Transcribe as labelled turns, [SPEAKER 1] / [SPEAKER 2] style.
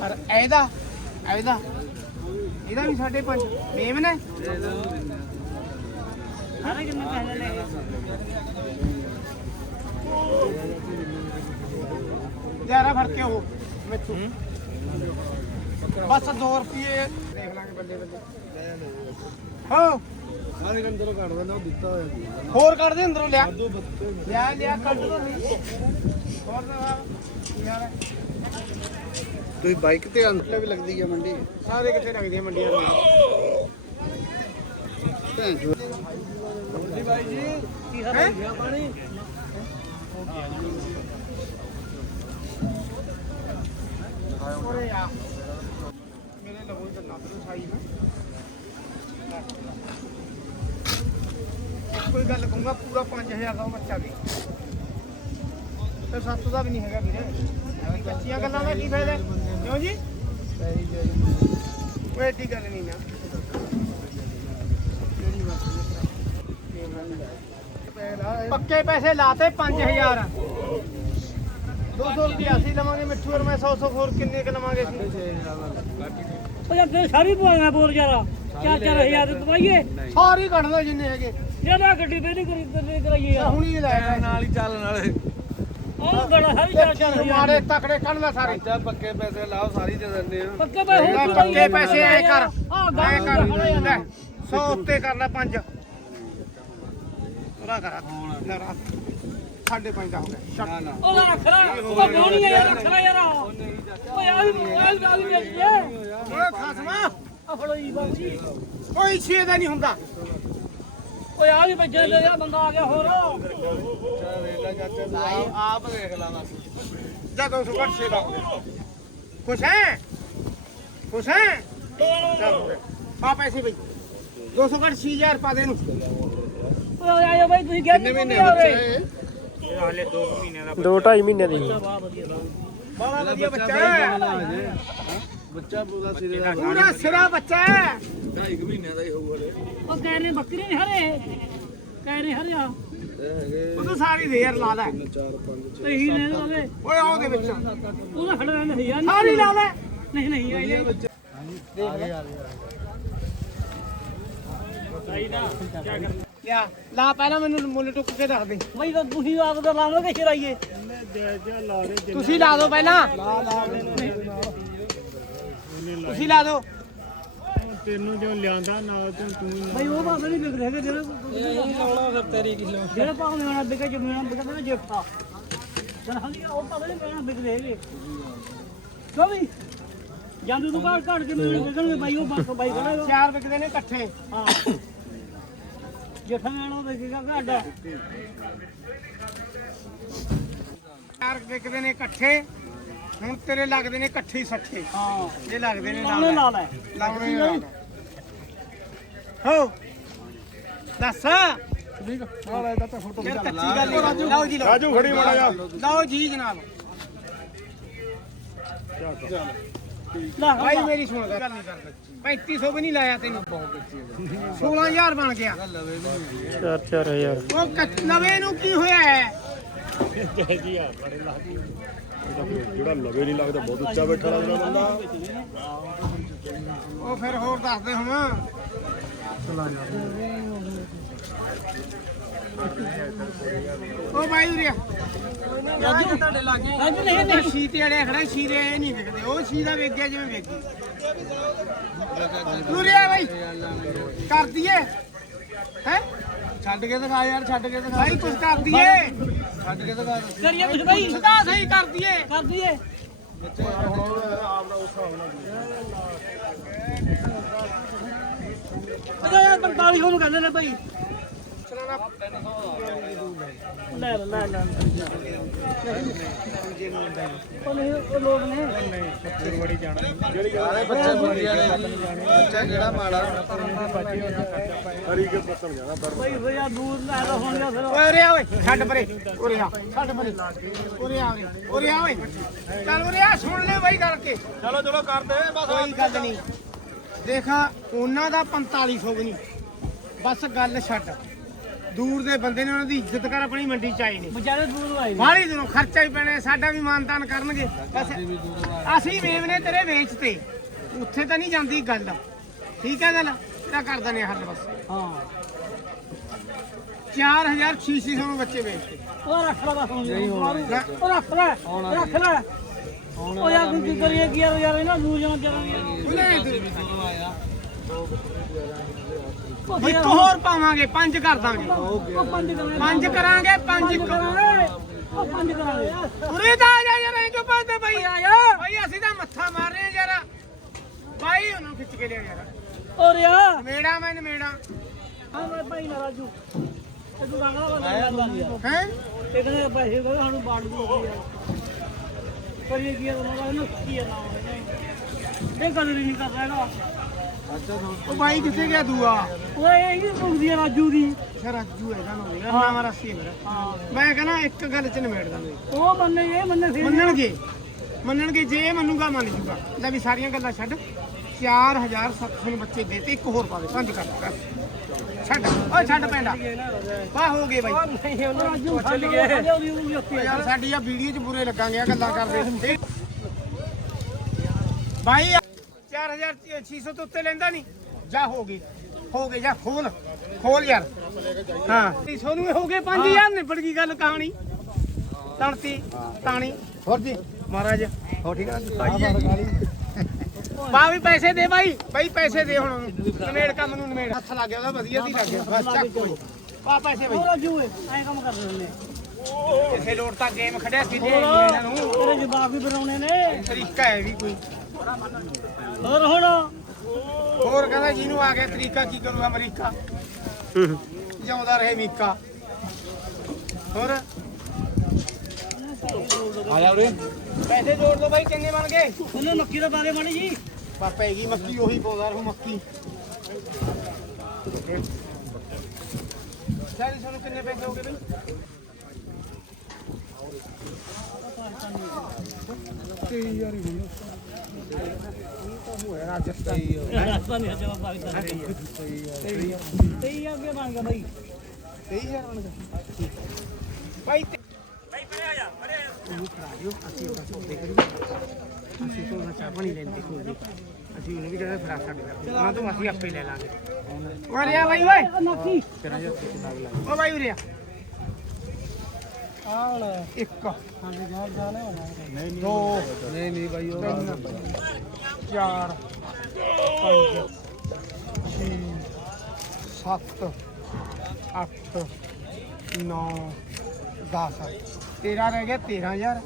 [SPEAKER 1] ਪਰ ਇਹਦਾ ਇਹਦਾ ਇਹਦਾ ਵੀ ਸਾਡੇ ਪੰਜ। ਮੇਮ ਨੇ? ਸਾਰੇ ਕਿੰਨੇ ਪੈਸੇ ਲੈ ਯਾਰਾ ਫੜ ਕੇ ਉਹ ਮੈਥੋਂ। ਬਸ 2 ਰੁਪਏ। ਦੇਖ ਲਾਂਗੇ ਬੱਲੇ ਬੱਲੇ ਹਾਂ।
[SPEAKER 2] ਸਾਰੇ ਚਲੋ ਕੱਢ ਦਿੰਦਾ ਉਹ ਦਿੱਤਾ ਹੋਇਆ ਜੀ
[SPEAKER 1] ਹੋਰ ਕੱਢ ਦੇ ਅੰਦਰੋਂ ਲਿਆ। ਲਿਆ ਲਿਆ ਕੱਢ ਦੋ ਨਹੀਂ। ਹੋਰ ਦਾ ਯਾਰ
[SPEAKER 2] ਤੁਸੀਂ ਬਾਈਕ ਤੇ ਅੰਦਰ ਵੀ ਲੱਗਦੀ ਹੈ ਮੰਡੀ।
[SPEAKER 1] ਸਾਰੇ ਕਿੱਥੇ ਲੱਗਦੀਆਂ ਮੰਡੀਆਂ ਦੇ ਜੀ ਬਾਈ ਜੀ। ਕੀ ਹਾਲ ਹੈ? ਪਾਣੀ? ਮੇਰੇ ਲਵੋ ਹੀ ਤੇ ਸਾਈ ਨਾ ਕੋਈ ਗੱਲ ਕਹੂੰਗਾ, ਪੂਰਾ 5000 ਦਾ ਬੱਚਾ ਵੀ। ਤੇ ਸੱਤ ਦਾ ਵੀ ਨਹੀਂ ਹੈਗਾ ਵੀਰੇ। ਬੱਚੀਆਂ ਗੱਲਾਂ ਦਾ ਕੀ ਫਾਇਦਾ? ਕਿਉਂ ਜੀ? ਉਹ ਐਡੀ ਗੱਲ ਨਹੀਂ ਨਾ। ਪੱਕੇ ਪੈਸੇ ਲਾਤੇ 5000 200 ਰੁਪਿਆ ਅਸੀਂ ਲਵਾਂਗੇ ਮਿੱਠੂ ਔਰ ਮੈਂ 100 100 ਹੋਰ ਕਿੰਨੇ ਕ ਲਵਾਂਗੇ ਸੀ
[SPEAKER 3] ਉਹ ਯਾਰ ਫਿਰ ਸਾਰੀ ਪਵਾਇਆ ਬੋਲ ਯਾਰਾ। ਚਾਰ ਚਾਰ ਹਜ਼ਾਰ ਦੇ ਦਵਾਈਏ
[SPEAKER 1] ਸਾਰੀ ਕੱਢ ਜਿੰਨੇ ਹੈਗੇ।
[SPEAKER 3] ਜਿਹੜਾ ਗੱਡੀ ਪਹਿਲੀ ਕਰੀ ਤੇ ਕਰਾਈਏ ਯਾਰ।
[SPEAKER 1] ਹੁਣੀ ਲੈ ਗਏ
[SPEAKER 2] ਨਾਲ ਹੀ ਚੱਲਣ ਵਾਲੇ
[SPEAKER 3] ਉਹ ਬੜਾ ਸਾਰੀ ਚਾਰ ਚਾਰ
[SPEAKER 1] ਮਾੜੇ ਤਕੜੇ ਕੱਢ ਲੈ ਸਾਰੇ।
[SPEAKER 2] ਬੱਚਾ ਪੱਕੇ ਪੈਸੇ ਲਾਓ ਸਾਰੀ ਦੇ ਦਿੰਦੇ ਆ।
[SPEAKER 3] ਪੱਕੇ ਪੈਸੇ
[SPEAKER 1] ਲੈ ਪੱਕੇ ਪੈਸੇ ਐ ਕਰ।
[SPEAKER 3] ਹਾਂ
[SPEAKER 1] ਐ
[SPEAKER 3] ਗੱਲ
[SPEAKER 1] ਕਰ ਲੈ 100 ਉੱਤੇ ਕਰ ਲੈ 5 ਉਹਦਾ ਕਰ। ਲੈ ਰੱਖ। ਪੰਜ ਦਾ ਹੋ ਗਿਆ।
[SPEAKER 2] ਨਾ ਨਾ।
[SPEAKER 3] ਉਹ ਰੱਖ ਲੈ ਉਹ ਗਾਣੀ ਯਾਰ ਰੱਖ ਲੈ ਯਾਰ ਓਏ ਆ ਵੀ ਮੋਬਾਈਲ ਦਾ ਵੀ ਵੇਚ ਦੇ
[SPEAKER 1] ਓਏ ਖਸਮਾ।
[SPEAKER 3] ਆ ਫੜੋ ਜੀ ਬਾਬੀ
[SPEAKER 1] ਕੋਈ ਛੇ ਦਾ ਨਹੀਂ ਹੁੰਦਾ।
[SPEAKER 3] ਓਏ ਆ ਵੀ ਬੱਜੇ ਲੈ ਜਾ ਬੰਦਾ ਆ ਗਿਆ ਹੋਰ।
[SPEAKER 2] ਲੈ ਚਾਚਾ ਤੂੰ ਆਪ- ਵੇਖ ਲਾ ਬਸ।
[SPEAKER 1] ਜਾ 200 ਘੱਟ ਛੇ ਦਾ ਖੁਸ਼ ਹੈ? ਖੁਸ਼ ਹੈ? ਪਾ ਪੈਸੇ ਬਈ। 200 ਘੱਟ 6000 ਪਾ ਦੇ ਨੂੰ
[SPEAKER 3] ਓਏ ਆਇਓ ਬਾਈ ਤੁਸੀਂ ਗਿਆ
[SPEAKER 2] ਕਿੰਨੇ ਮਹੀਨੇ ਬੱਚਾ ਇਹ
[SPEAKER 1] ਇਹ ਹਾਲੇ 2 ਮਹੀਨੇ ਦਾ
[SPEAKER 4] 2 2.5 ਮਹੀਨੇ ਦੀ।
[SPEAKER 1] ਬੜਾ ਵਧੀਆ ਬੱਚਾ ਹੈ
[SPEAKER 2] ਬੱਚਾ ਪੂਰਾ ਸਿਰੇ ਦਾ
[SPEAKER 1] ਪੂਰਾ ਸਿਰਾ ਬੱਚਾ ਹੈ।
[SPEAKER 2] ਢਾਈ ਕੁ ਮਹੀਨਿਆਂ ਦਾ ਹੀ ਹੋਊਗਾ ਰੇ
[SPEAKER 3] ਉਹ ਕਹਿ ਰਹੇ ਬੱਕਰੀ ਨਹੀਂ ਹਰੇ। ਕਹਿ ਰਹੇ ਹਰਿਆ
[SPEAKER 2] ਇਹ ਹੈਗੇ
[SPEAKER 1] ਉਹ ਤਾਂ ਸਾਰੀ ਦੇ ਯਾਰ ਲਾ ਲੈ।
[SPEAKER 2] 4 5 6
[SPEAKER 3] ਇਹੀ ਨੇ ਉਹਦੇ
[SPEAKER 1] ਓਏ ਆਉ ਦੇ ਵਿੱਚ।
[SPEAKER 3] ਉਹਦਾ ਖੜਾ ਰਹਿੰਦਾ ਸੀ ਯਾਰ।
[SPEAKER 1] ਸਾਰੀ ਲਾ ਲੈ।
[SPEAKER 3] ਨਹੀਂ ਨਹੀਂ ਆਈ ਨਹੀਂ।
[SPEAKER 1] ਲਿਆ। ਲਾ ਪਹਿਲਾਂ ਮੈਨੂੰ ਮੁੱਲ ਟੁੱਕ ਕੇ ਦੱਸ ਦੇ।
[SPEAKER 3] ਬਈ ਤਾਂ ਤੁਸੀਂ ਆਪ ਦਾ ਲਾਵੋਗੇ ਚਰਾਈਏ
[SPEAKER 1] ਤੁਸੀਂ ਲਾ ਦਿਓ ਪਹਿਲਾਂ। ਤੁਸੀਂ ਲਾ ਦਿਓ।
[SPEAKER 4] ਤੈਨੂੰ ਜੋ ਲਿਆਂਦਾ ਨਾਲ ਤੂੰ ਤੂੰ
[SPEAKER 3] ਬਈ ਉਹ ਬਾਬੇ ਨਹੀਂ ਵਿਕ ਰਹੇ ਜਿਹੜੇ ਇਹ ਲਾਉਣਾ ਫਿਰ ਤੇਰੀ ਕਿਲੋ। ਜਿਹੜੇ ਭਾਵੇਂ ਮੇਰਾ ਵਿਕੇ ਜਮੀਨ ਵਿਕੇ ਨਾ ਜੇਫਾ ਚਲ ਹਾਂ ਉਹ ਭਾਵੇਂ ਨਹੀਂ ਮੇਰਾ ਵਿਕ ਰਹੇਗੇ ਕਿਉਂ ਵੀ ਜਾਂਦੂ ਤੋਂ ਘਾਟ ਘਾਟ ਕੇ ਮੈਨੂੰ ਵਿਕਣਗੇ ਬਾਈ ਉਹ ਬਾਈ ਬਾਈ ਖੜਾ।
[SPEAKER 1] ਚਾਰ ਵਿਕਦੇ ਨੇ ਇਕੱਠੇ।
[SPEAKER 3] ਹਾਂ। ਜੇਠਾ ਮੈਣਾ ਵਿਕੇਗਾ ਘਾਟ
[SPEAKER 1] ਚਾਰ ਵਿਕਦੇ ਨੇ ਇਕੱਠੇ ਹੁਣ ਤੇਰੇ ਲੱਗਦੇ ਨੇ ਇਕੱਠੇ ਹੀ ਸੱਠੇ।
[SPEAKER 3] ਹਾਂ।
[SPEAKER 1] ਇਹ ਲੱਗਦੇ ਨੇ
[SPEAKER 3] ਲਾਉਣੇ ਲਾ ਲੈ
[SPEAKER 1] ਲਾਉਣੇ ਨਾਲ। ਹੋ। ਦੱਸ।
[SPEAKER 2] ਠੀਕ ਆ। ਲੈ ਤਾਂ ਫੋਟੋ
[SPEAKER 1] ਯਾਰ ਕੱਚੀ ਗੱਲ ਨਹੀਂ ਲਓ ਜੀ ਲਓ।
[SPEAKER 2] ਰਾਜੂ ਖੜੀ ਮਾੜਾ ਜਾ
[SPEAKER 1] ਲਓ ਜੀ ਜਨਾਬ।
[SPEAKER 3] ਲਾ।
[SPEAKER 1] ਭਾਈ ਮੇਰੀ ਸੁਣ ਗੱਲ ਨਹੀਂ ਕਰਦਾ। 3500 ਵੀ ਨਹੀਂ ਲਾਇਆ ਤੈਨੂੰ। 16000 ਬਣ ਗਿਆ।
[SPEAKER 4] 4 4000
[SPEAKER 1] ਉਹ ਕੱਚ- ਨਵੇਂ ਨੂੰ ਕੀ ਹੋਇਆ ਹੈ?
[SPEAKER 2] ਜਿਹੜਾ ਲਵੇ ਨਹੀਂ ਲੱਗਦਾ ਬਹੁਤ ਉੱਚਾ ਬੈਠਾ ਲੱਗਦਾ ਬੰਦਾ।
[SPEAKER 1] ਉਹ ਫਿਰ ਹੋਰ ਦੱਸ ਦੇ ਹੁਣ। ਉਹ ਬਾਈ ਉਰੇ
[SPEAKER 3] ਰਾਜੂ। ਤੁਹਾਡੇ ਲਾਗੇ ਰਾਜੂ ਨਹੀਂ ਨਹੀਂ।
[SPEAKER 1] ਸ਼ੀਤੇ ਵਾਲੇ ਖੜਾ ਸ਼ੀਰੇ ਇਹ ਨਹੀਂ ਵਿਕਦੇ ਉਹ ਸ਼ੀਦਾ ਵੇਚ ਗਿਆ ਜਿਵੇਂ ਵੇਚੀ ਉਰੇ ਆ ਬਾਈ। ਕਰ ਦਈਏ। ਹੈ?
[SPEAKER 2] ਛੱਡ ਕੇ ਦਿਖਾ ਯਾਰ ਛੱਡ ਕੇ ਦਿਖਾ।
[SPEAKER 1] ਬਾਈ ਕੁਝ ਕਰ ਦਈਏ।
[SPEAKER 2] ਛੱਡ ਕੇ ਦਿਖਾ
[SPEAKER 3] ਕਰੀਏ ਕੁਛ ਬਾਈ।
[SPEAKER 1] ਸਿੱਧਾ ਸਹੀ ਕਰ ਦਈਏ।
[SPEAKER 3] ਕਰ ਦਈਏ।
[SPEAKER 2] ਬੱਚੇ ਹੁਣ ਆਪ ਦਾ ਉਸ ਹਿਸਾਬ ਨਾਲ
[SPEAKER 3] ਯਾਰ 45 ਨੂੰ ਕਹਿੰਦੇ ਨੇ ਬਾਈ। ਲੈ ਲੈ ਲੈ ਲੈ ਉਹ ਨਹੀਂ ਉਹ ਲੋਕ ਨੇ
[SPEAKER 2] ਸਾਰੇ ਬੱਚੇ ਬੁਰੀਆਂ ਨੇ ਬੱਚਾ ਕਿਹੜਾ ਮਾੜਾ ਹਰੀ ਕੇ ਪੱਤਣ ਜਾਣਾ ਪਰ
[SPEAKER 3] ਬਈ ਭਈਆ ਦੂਰ ਲੈ ਦਾ ਹੁਣ ਜਾਂ ਫਿਰ
[SPEAKER 1] ਓਏ ਉਰੇ ਓਏ ਛੱਡ ਪਰੇ ਉਰੇ ਆ ਛੱਡ ਪਰੇ ਉਰੇ ਆ ਉਰੇ ਉਰੇ ਆ ਓਏ। ਚੱਲ ਉਰੇ ਆ, ਸੁਣ ਲੈ ਬਾਈ ਕਰਕੇ।
[SPEAKER 2] ਚਲੋ ਚਲੋ ਕਰਦੇ ਬਸ
[SPEAKER 1] ਕੋਈ ਗੱਲ ਨਹੀਂ। ਦੇਖ, ਉਹਨਾਂ ਦਾ 4500 ਵੀ ਨਹੀਂ। ਬਸ ਗੱਲ ਛੱਡ। ਦੂਰ ਦੇ ਬੰਦੇ ਨੇ ਉਹਨਾਂ ਦੀ ਇੱਜ਼ਤ ਕਰ ਆਪਣੀ ਮੰਡੀ ਚ ਆਏ ਨੇ।
[SPEAKER 3] ਵਿਚਾਰੇ ਦੂਰ ਆਏ ਨੇ।
[SPEAKER 1] ਬਾਹਲੀ ਦੂਰੋਂ ਖਰਚਾ ਹੀ ਪੈਣਾ ਸਾਡਾ ਵੀ ਮਾਨਤਾਨ ਕਰਨਗੇ। ਬਸ ਅਸੀਂ ਮੇਵਨੇ ਤੇਰੇ ਵੇਚਤੇ। ਉੱਥੇ ਤਾਂ ਨਹੀਂ ਜਾਂਦੀ ਗੱਲ। ਠੀਕ ਹੈ ਗੱਲ? ਤੇਰਾ ਕਰ ਦਨੇ ਹੱਲ ਬਸ।
[SPEAKER 3] ਹਾਂ।
[SPEAKER 1] 4600 ਨੂੰ ਬੱਚੇ ਵੇਚਤੇ।
[SPEAKER 3] ਉਹ ਰੱਖ ਲੈ ਬਸ ਹੁਣ। ਮਾਰੂ ਉਹ ਰੱਖ ਲੈ। ਰੱਖ ਲੈ। ਉਹ ਯਾਰ ਕੋਈ ਕੀ ਕਰੀਏ? ਕੀ ਯਾਰ ਯਾਰ ਇਹਨਾਂ ਦੂਰ ਜਾਣਾ ਚਾਹਾਂਗੇ
[SPEAKER 1] ਉਹਨੇ ਇੱਕ ਹੋਰ ਪਾਵਾਂਗੇ ਪੰਜ ਕਰ ਦਾਂਗੇ।
[SPEAKER 3] ਉਹ ਪੰਜ ਕਰਾਂਗੇ।
[SPEAKER 1] ਪੰਜ ਕਰਾਂਗੇ। ਪੰਜ
[SPEAKER 3] ਕਰਾਂਗੇ ਉਹ ਪੰਜ ਕਰਾਂਗੇ।
[SPEAKER 1] ਉਰੇ ਤਾਂ ਆ ਜਾ ਯਾਰ ਐਂ ਕਿਉਂ ਭੱਜਦੇ ਬਈ?
[SPEAKER 3] ਆ ਜਾ।
[SPEAKER 1] ਬਈ ਅਸੀਂ ਤਾਂ ਮੱਥਾ ਮਾਰ ਰਹੇ ਆ ਯਾਰ। ਬਾਈ ਉਹਨੂੰ ਖਿੱਚ ਕੇ ਲਿਆ ਯਾਰ।
[SPEAKER 3] ਔਰ ਯਾ
[SPEAKER 1] ਨਵੇੜਾ ਮੈਂ ਨਵੇੜਾ।
[SPEAKER 3] ਹਾਂ ਮੈਂ ਭਾਈ ਨਾ ਰਾਜੂ। ਇਹ ਤੂੰ ਰੰਗਲਾ ਬੰਦਾ
[SPEAKER 1] ਹੈ?
[SPEAKER 3] ਇਹ ਕਹਿੰਦੇ ਪੈਸੇ ਕਹਿੰਦੇ ਸਾਨੂੰ ਬਾੜ ਦੋ ਯਾਰ। ਕਰੀਏ ਕੀ ਆ ਇਹਦਾ? ਇਹ ਗੱਲ ਨਹੀਂ ਕਰ ਰਿਹਾ
[SPEAKER 1] ਉਹ ਬਾਈ ਕਿੱਥੇ ਗਿਆ ਦੂਆ?
[SPEAKER 3] ਓਏ ਇਹ ਹੀ ਪੁੱਛਦੀ ਆ ਰਾਜੂ ਦੀ।
[SPEAKER 1] ਅੱਛਾ ਰਾਜੂ ਹੈਗਾ ਨਾ ਮੇਰਾ ਨਾਮ ਰਾਸੀ ਮੇਰਾ।
[SPEAKER 3] ਹਾਂ।
[SPEAKER 1] ਮੈਂ ਕਹਿੰਦਾ ਇੱਕ ਗੱਲ ਚ ਨਿਬੇੜ ਦਾਂਗੇ
[SPEAKER 3] ਉਹ ਮੰਨੇ ਇਹ ਮੰਨੇ ਫਿਰ
[SPEAKER 1] ਮੰਨਣਗੇ? ਮੰਨਣਗੇ ਜੇ ਇਹ ਮੰਨੂਗਾ ਮੰਨ ਜੂਗਾ। ਲੈ ਵੀ ਸਾਰੀਆਂ ਗੱਲਾਂ ਛੱਡ। 4700 ਨੂੰ ਬੱਚੇ ਦੇਤੇ ਇੱਕ ਹੋਰ ਪਾ ਦੇ ਪੰਜ ਕਰ। ਛੱਡ। ਓਏ ਛੱਡ ਪੈਂਦਾ। ਵਾਹ ਹੋ ਗਏ ਬਾਈ।
[SPEAKER 3] ਨਹੀਂ ਉਹਨਾਂ ਚੱਲ ਗਏ
[SPEAKER 1] ਯਾਰ ਸਾਡੀ ਆ। ਵੀਡੀਓ 'ਚ ਬੁਰੇ ਲੱਗਾਂਗੇ ਆ ਗੱਲਾਂ ਕਰਦੇ। ਬਾਈ 4600 ਤੋਂ ਉੱਤੇ ਲੈਂਦਾ ਨਹੀਂ। ਜਾ ਹੋ ਗਈ ਹੋ ਗਈ ਜਾ ਖੋਲ ਖੋਲ ਯਾਰ। ਹਾਂ। 300 ਨੂੰ ਹੋ ਗਏ 5000 ਨਿਬੜ ਗਈ ਗੱਲ ਕਹਾਣੀ। ਤਣਤੀ ਤਾਣੀ। ਹੋਰ ਜੀ। ਮਹਾਰਾਜ। ਹੋ ਠੀਕ ਹੈ ਬਾ ਵੀ ਪੈਸੇ ਦੇ ਬਾਈ। ਬਾਈ ਪੈਸੇ ਦੇ ਹੁਣ ਨਵੇੜ ਕੰਮ ਨੂੰ ਨਵੇੜ ਹੱਥ ਲੱਗ ਗਿਆ ਉਹਦਾ ਵਧੀਆ ਦੀ ਲੱਗ ਗਿਆ। ਬਸ ਚੱਕ ਕੋਈ। ਆ ਪੈਸੇ ਬਾਈ।
[SPEAKER 3] ਉਹ ਰਾਜੂ ਏ ਐਂ ਕੰਮ ਕਰ ਨੇ।
[SPEAKER 1] ਕਿਸੇ ਲੋੜ ਤਾਂ ਗੇਮ ਖੜਿਆ ਸੀ ਇਹਨਾਂ ਨੂੰ।
[SPEAKER 3] ਤੇਰੇ ਜਵਾਬ ਵੀ ਬਣਾਉਣੇ ਨੇ।
[SPEAKER 1] ਤਰੀਕਾ ਹੈ ਵੀ ਕੋਈ।
[SPEAKER 3] ਹੋਰ ਹੁਣ?
[SPEAKER 1] ਹੋਰ ਕਹਿੰਦਾ ਜਿਹਨੂੰ ਆ ਗਿਆ ਤਰੀਕਾ ਕੀ ਕਰੂਗਾ ਅਮਰੀਕਾ? ਜਿਉਂਦਾ ਰਹੇ ਮੀਕਾ ਹੋਰ?
[SPEAKER 2] ਆ ਜਾ ਉਰੇ।
[SPEAKER 1] ਪੈਸੇ ਜੋੜ ਦੋ ਬਾਈ ਕਿੰਨੇ ਬਣ ਗਏ।
[SPEAKER 3] ਉਹਨੇ ਮੱਕੀ ਦਾ ਬਾਰੇ ਮਾੜੀ ਜੀ।
[SPEAKER 1] ਪਰ ਪੈਗੀ ਮੱਕੀ ਉਹੀ ਪਾਉਂਦਾ ਰਹੂ ਮੱਕੀ। ਸਾਰੀ ਸਾਨੂੰ ਕਿੰਨੇ ਪੈਸੇ ਹੋ ਗਏ ਬਈ?
[SPEAKER 3] ਰਸਤਾ ਨਹੀਂ ਜਵਾਬ ਪਾਕਿਸਤਾਨ ਸਹੀ ਆ ਅੱਗੇ ਬਣ ਗਿਆ ਬਾਈ
[SPEAKER 1] 23000 ਬਣ ਗਏ ਬਾਈ ਤੇ- ਆ ਜਾ ਅਸੀਂ ਉਹਨੂੰ ਵੀ ਕਹਿੰਦੇ ਫੜਾ ਸਾਡੇ ਨਾਲ ਉਹਨਾਂ ਤੋਂ ਅਸੀਂ ਆਪੇ ਲੈ ਲਾਂਗੇ ਉਰੇ ਆ ਬਾਈ ਓਏ
[SPEAKER 3] ਨੱਕੀ
[SPEAKER 1] ਓ ਬਾਈ ਉਰੇ ਆ
[SPEAKER 3] ਆਲ।
[SPEAKER 1] ਇੱਕ।
[SPEAKER 3] ਹਾਂਜੀ ਜਾ ਜਾਣੇ। ਹੋਣਾ
[SPEAKER 1] ਦੋ।
[SPEAKER 2] ਨਹੀਂ ਨਹੀਂ ਬਾਈ ਉਹ
[SPEAKER 1] ਚਾਰ। ਪੰਜ। ਛੇ। ਸੱਤ। ਅੱਠ। ਨੌ। 10 ਤੇਰਾ ਰਹਿ ਗਿਆ 13000